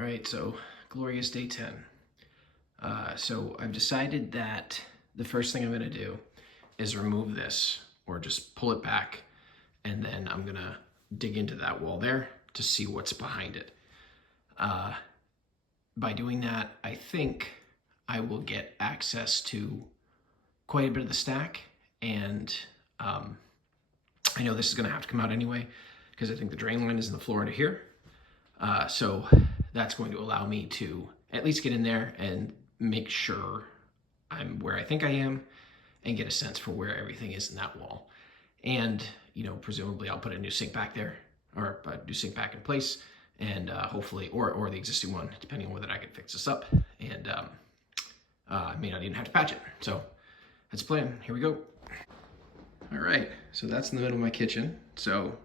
All right, so glorious day 10. So I've decided that the first thing I'm gonna do is remove this or just pull it back, and then I'm gonna dig into that wall there to see what's behind it. By doing that, I think I will get access to quite a bit of the stack, and I know this is gonna have to come out anyway because I think the drain line is in the floor into here. So that's going to allow me to at least get in there and make sure I'm where I think I am and get a sense for where everything is in that wall. And, you know, presumably I'll put a new sink back there, or a new sink back in place, and hopefully, or the existing one, depending on whether I can fix this up. And I may not even have to patch it. So that's the plan. Here we go. All right, so that's in the middle of my kitchen. So,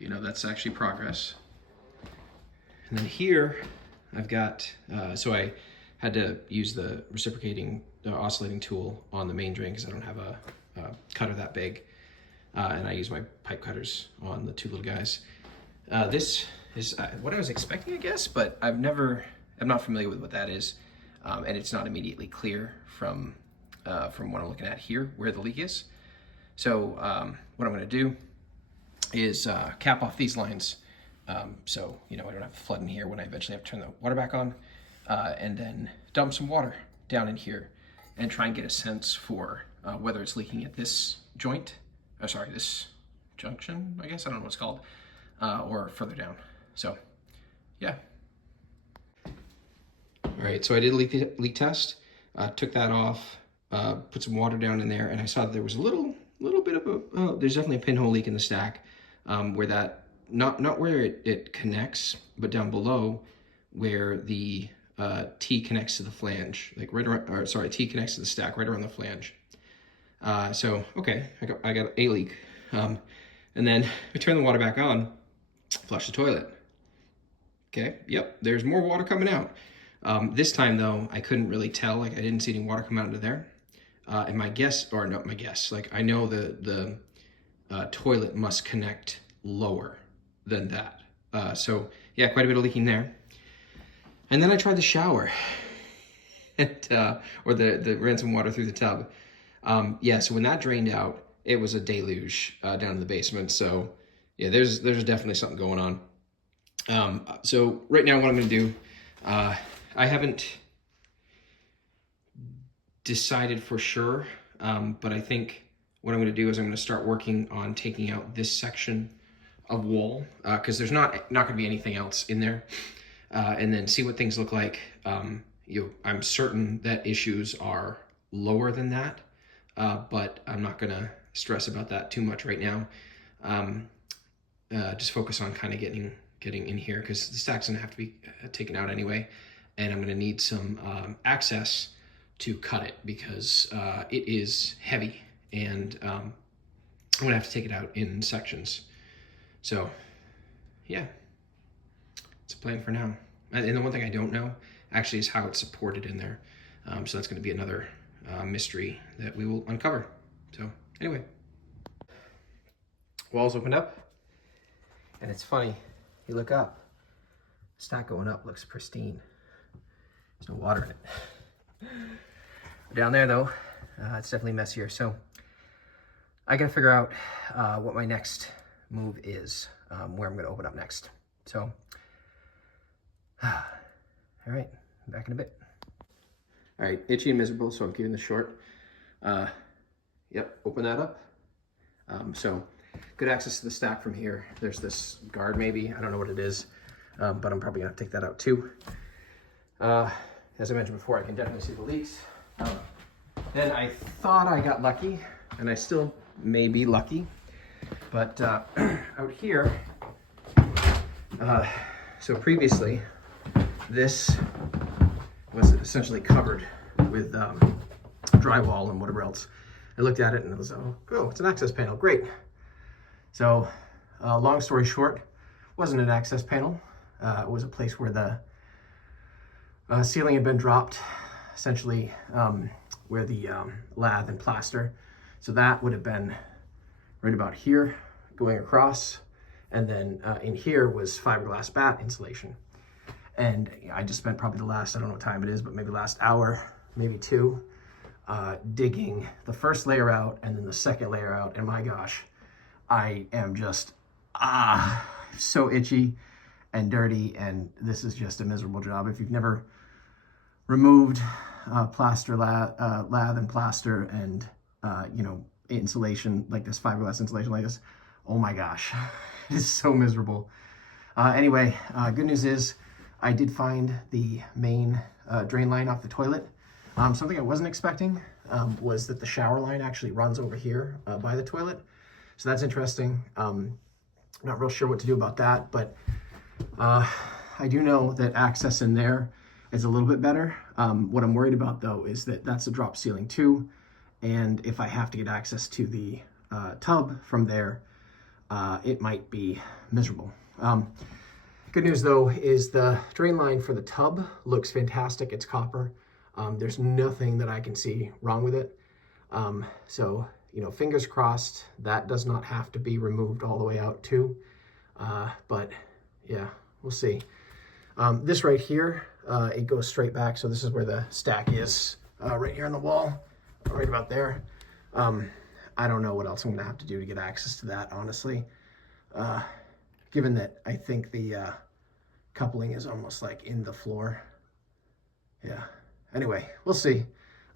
you know, that's actually progress. And then here I've got, so I had to use the reciprocating oscillating tool on the main drain because I don't have a cutter that big. And I use my pipe cutters on the two little guys. This is what I was expecting, I guess, but I'm not familiar with what that is. And it's not immediately clear from what I'm looking at here where the leak is. So what I'm gonna do is cap off these lines. So, you know, I don't have flood in here when I eventually have to turn the water back on, and then dump some water down in here and try and get a sense for whether it's leaking at this joint, this junction, I guess, I don't know what it's called, or further down. So, yeah. All right, so I did a leak test, took that off, put some water down in there, and I saw that there was a little bit of there's definitely a pinhole leak in the stack, where that, not where it connects, but down below where the T connects to the flange, like right around, or sorry, T connects to the stack right around the flange. So, okay, I got a leak. And then I turn the water back on, flush the toilet. Okay, yep, there's more water coming out. This time though, I couldn't really tell, like I didn't see any water come out into there. And my guess, or not my guess, like I know the toilet must connect lower than that. So yeah, quite a bit of leaking there. And then I tried the shower, and, or the ran some water through the tub. Yeah, so when that drained out, it was a deluge down in the basement. So yeah, there's definitely something going on. So right now what I'm gonna do, I haven't decided for sure, but I think what I'm gonna do is I'm gonna start working on taking out this section of wall, because there's not gonna be anything else in there, and then see what things look like. I'm certain that issues are lower than that, but I'm not gonna stress about that too much right now. Just focus on kind of getting in here, because the stack's gonna have to be taken out anyway, and I'm gonna need some access to cut it, because it is heavy, and I'm gonna have to take it out in sections. So, yeah, it's a plan for now. And the one thing I don't know actually is how it's supported in there. So that's going to be another mystery that we will uncover. So anyway, walls opened up, and it's funny. You look up, stack going up looks pristine. There's no water in it. Down there though, it's definitely messier. So I got to figure out what my next move is, where I'm going to open up next. So, all right, back in a bit. All right, itchy and miserable, so I'm keeping this short. Yep, open that up. So, good access to the stack from here. There's this guard maybe, I don't know what it is, but I'm probably going to take that out too. As I mentioned before, I can definitely see the leaks. And I thought I got lucky, and I still may be lucky. But out here, so previously, this was essentially covered with drywall and whatever else. I looked at it and it was, oh, it's an access panel, great. So long story short, wasn't an access panel. It was a place where the ceiling had been dropped, essentially where the lath and plaster. So that would have been right about here, going across, and then in here was fiberglass bat insulation. And I just spent probably the last, I don't know what time it is, but maybe last hour, maybe two, digging the first layer out and then the second layer out. And my gosh, I am just, so itchy and dirty. And this is just a miserable job. If you've never removed plaster, lath and plaster and, you know, insulation like this, fiberglass insulation like this, oh my gosh, it is so miserable. Anyway, good news is I did find the main drain line off the toilet. Something I wasn't expecting was that the shower line actually runs over here by the toilet. So that's interesting. Not real sure what to do about that, but I do know that access in there is a little bit better. What I'm worried about though is that that's a drop ceiling too. And if I have to get access to the tub from there, it might be miserable. Good news though is the drain line for the tub looks fantastic. It's copper. There's nothing that I can see wrong with it. So, you know, fingers crossed that does not have to be removed all the way out too. But yeah, we'll see. This right here, it goes straight back. So this is where the stack is, right here on the wall, right about there. I don't know what else I'm gonna have to do to get access to that, honestly. Given that I think the coupling is almost like in the floor. Yeah. Anyway, we'll see.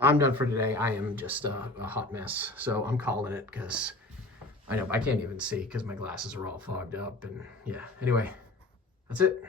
I'm done for today. I am just a hot mess. So I'm calling it because I know I can't even see because my glasses are all fogged up. And yeah, anyway, that's it.